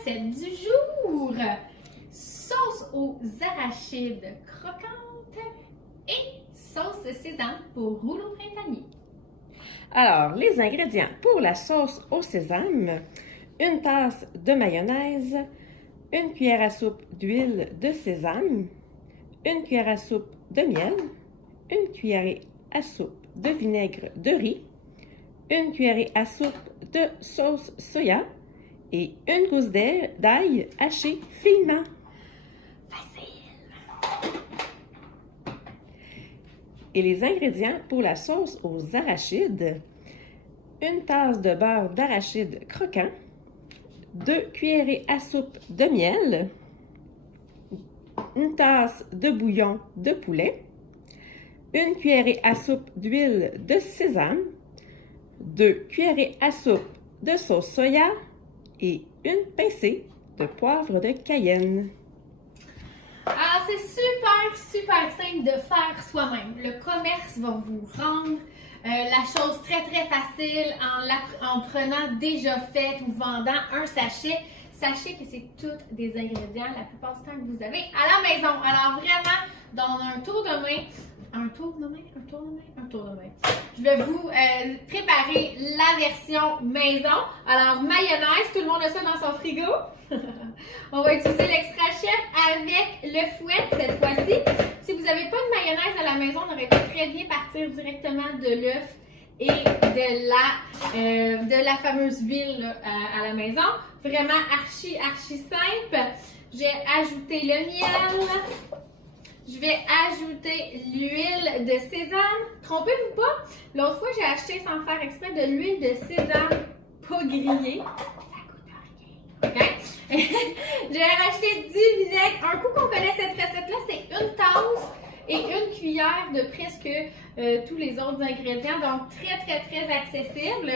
recette du jour. Sauce aux arachides croquantes et sauce sésame pour rouleau printanier. Alors, les ingrédients pour la sauce au sésame: une tasse de mayonnaise, une cuillère à soupe d'huile de sésame, une cuillère à soupe de miel, une cuillère à soupe de vinaigre de riz, une cuillère à soupe de sauce soya et une gousse d'ail haché finement. Facile! Et les ingrédients pour la sauce aux arachides: une tasse de beurre d'arachide croquant, 2 cuillerées à soupe de miel, une tasse de bouillon de poulet, une cuillerée à soupe d'huile de sésame, 2 cuillerées à soupe de sauce soya et une pincée de poivre de Cayenne. Alors, c'est super simple de faire soi-même. Le commerce va vous rendre la chose très facile en prenant déjà faite ou vendant un sachet. Sachez que c'est tous des ingrédients la plupart du temps que vous avez à la maison. Alors vraiment, dans un tour de main, je vais vous préparer la version maison. Alors mayonnaise, tout le monde a ça dans son frigo. On va utiliser l'extra chef avec le fouet cette fois-ci. Si vous n'avez pas de mayonnaise à la maison, on aurait pu très bien partir directement de l'œuf et de la fameuse huile là, à la maison. Vraiment archi simple. J'ai ajouté le miel. Je vais ajouter l'huile de sésame. Trompez-vous pas, l'autre fois j'ai acheté sans faire exprès de l'huile de sésame pas grillée. Ça coûte rien. OK? J'ai racheté du vinaigre. Un coup qu'on connaît cette recette-là, c'est une tasse et une cuillère de presque tous les autres ingrédients. Donc très accessible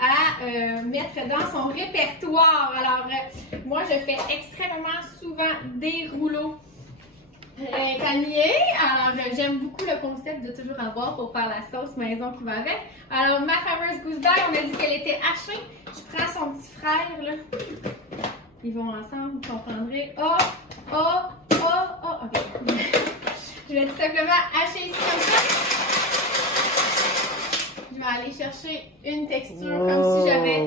à mettre dans son répertoire. Alors, moi, je fais extrêmement souvent des rouleaux printaniers. Alors, j'aime beaucoup le concept de toujours avoir pour faire la sauce maison qui va avec. Alors, ma fameuse gousse d'ail, on a dit qu'elle était hachée. Je prends son petit frère, là. Ils vont ensemble, vous comprendrez. OK. Je vais tout simplement hacher ici comme ça. Je vais aller chercher une texture comme si j'avais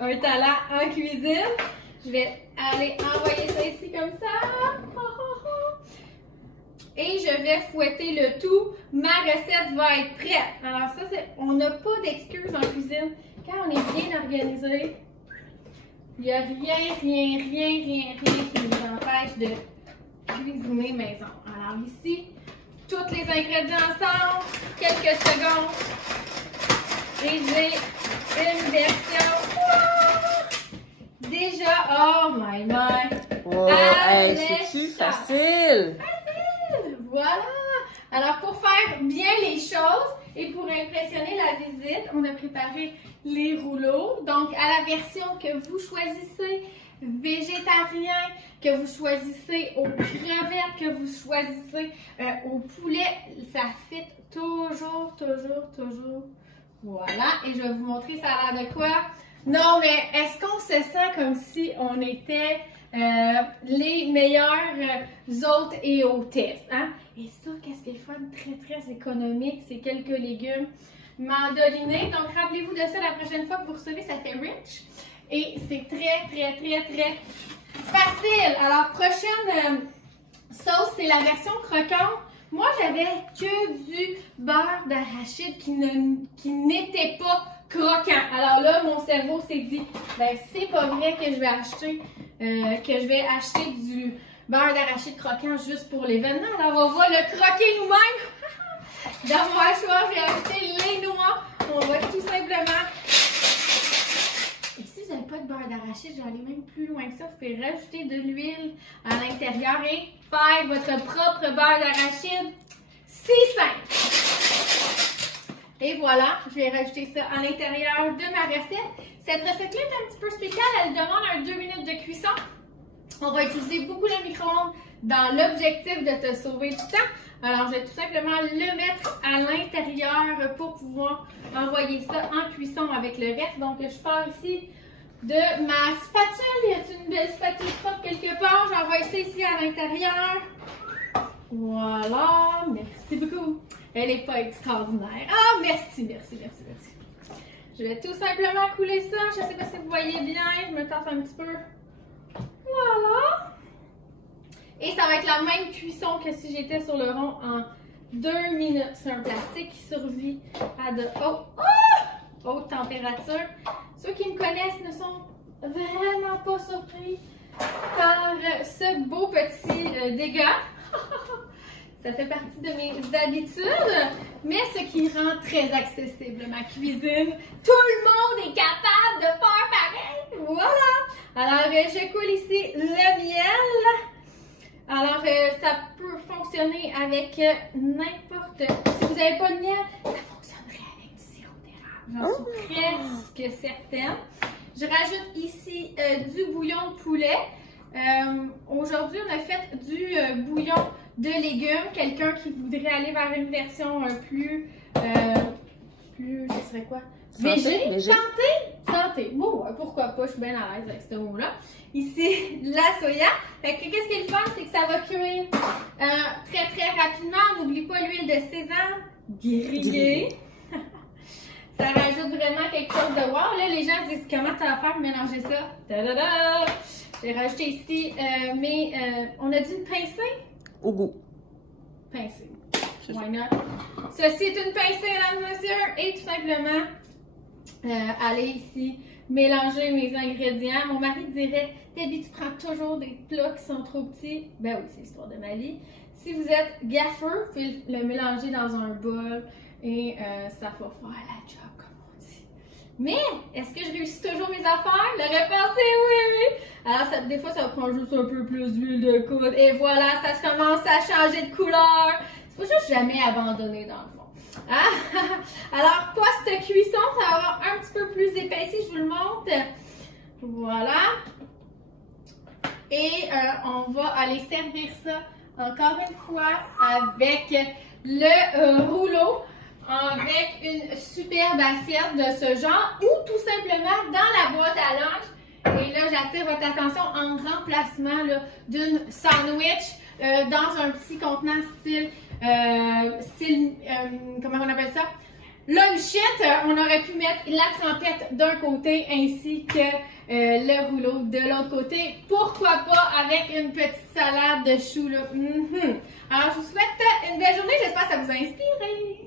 un talent en cuisine. Je vais aller envoyer ça ici comme ça. Et je vais fouetter le tout. Ma recette va être prête. Alors ça, on n'a pas d'excuses en cuisine. Quand on est bien organisé, il n'y a rien qui nous empêche de cuisiner maison. Alors ici, tous les ingrédients ensemble, quelques secondes. Et j'ai une version. Déjà, oh my. Hey, c'est-tu facile? Voilà! Alors, pour faire bien les choses et pour impressionner la visite, on a préparé les rouleaux. Donc, à la version que vous choisissez, végétarien, que vous choisissez aux crevettes, que vous choisissez au poulet, ça fit toujours. Voilà, et je vais vous montrer ça a l'air de quoi. Non, mais est-ce qu'on se sent comme si on était les meilleurs hôtes et hôtesses, hein? Et ça, qu'est-ce qui est fun, très économique, c'est quelques légumes mandolinés. Donc, rappelez-vous de ça la prochaine fois que vous recevez, ça fait rich. Et c'est très facile. Alors, prochaine sauce, c'est la version croquante. Moi, j'avais que du beurre d'arachide qui n'était pas croquant. Alors là, mon cerveau s'est dit, ben c'est pas vrai que je vais acheter du beurre d'arachide croquant juste pour l'événement. Alors on va le croquer nous-mêmes. Dans mon hachoir, j'ai ajouté les noix. On va tout simplement. Et si vous n'avez pas de beurre d'arachide, je vais aller même plus loin que ça. Vous pouvez rajouter de l'huile à l'intérieur et faire votre propre beurre d'arachide. C'est simple. Et voilà, je vais rajouter ça à l'intérieur de ma recette. Cette recette-là est un petit peu spéciale, elle demande un 2 minutes de cuisson. On va utiliser beaucoup le micro-ondes dans l'objectif de te sauver du temps. Alors, je vais tout simplement le mettre à l'intérieur pour pouvoir envoyer ça en cuisson avec le reste. Donc, je pars ici de ma spatule. Y a-t-il une belle spatule propre quelque part? J'envoie ça ici à l'intérieur. Voilà, merci beaucoup. Elle n'est pas extraordinaire. Ah, merci, merci, merci, merci. Je vais tout simplement couler ça. Je ne sais pas si vous voyez bien. Je me tente un petit peu. Voilà. Et ça va être la même cuisson que si j'étais sur le rond en 2 minutes. C'est un plastique qui survit à de haute température. Ceux qui me connaissent ne sont vraiment pas surpris par ce beau petit dégât. Ça fait partie de mes habitudes, mais ce qui rend très accessible ma cuisine. Tout le monde est capable de faire pareil. Voilà. Alors, je coule ici le miel. Alors, ça peut fonctionner avec n'importe. Si vous n'avez pas de miel, ça fonctionnerait avec du sirop d'érable. J'en suis presque certaine. Je rajoute ici du bouillon de poulet. Aujourd'hui, on a fait du bouillon de légumes. Quelqu'un qui voudrait aller vers une version plus, ce serait quoi? Végé? Santé. Bon, ouais, pourquoi pas, je suis bien à l'aise avec ce mot-là. Ici, la soya. Fait que qu'est-ce qu'il fait, c'est que ça va cuire très très rapidement. N'oublie pas l'huile de sésame grillée. Ça rajoute vraiment quelque chose de wow. Là, les gens se disent comment ça va faire pour mélanger ça. Ta-da-da! J'ai rajouté ici on a dit une pincée? Au goût. Pincée. Why not? Ceci est une pincée, mesdames et messieurs. Et tout simplement, aller ici, mélanger mes ingrédients. Mon mari dirait, Debbie, tu prends toujours des plats qui sont trop petits. Ben oui, c'est l'histoire de ma vie. Si vous êtes gaffeur, vous pouvez le mélanger dans un bol et ça va faire la job, comme on dit. Mais, est-ce que je réussis toujours mes affaires? La réponse est oui! Alors, des fois, ça prend juste un peu plus d'huile de coude. Et voilà, ça commence à changer de couleur. C'est pour ça que je suis jamais abandonnée, dans le fond. Ah! Alors, post-cuisson, ça va avoir un petit peu plus épaissi. Je vous le montre. Voilà. Et on va aller servir ça encore une fois avec le rouleau, avec une superbe assiette de ce genre ou tout simplement dans la boîte à lunch. Et là, j'attire votre attention en remplacement d'une sandwich dans un petit contenant style, comment on appelle ça? Lunchette, on aurait pu mettre la trempette d'un côté ainsi que le rouleau de l'autre côté. Pourquoi pas avec une petite salade de choux là. Alors, je vous souhaite une belle journée. J'espère que ça vous a inspiré.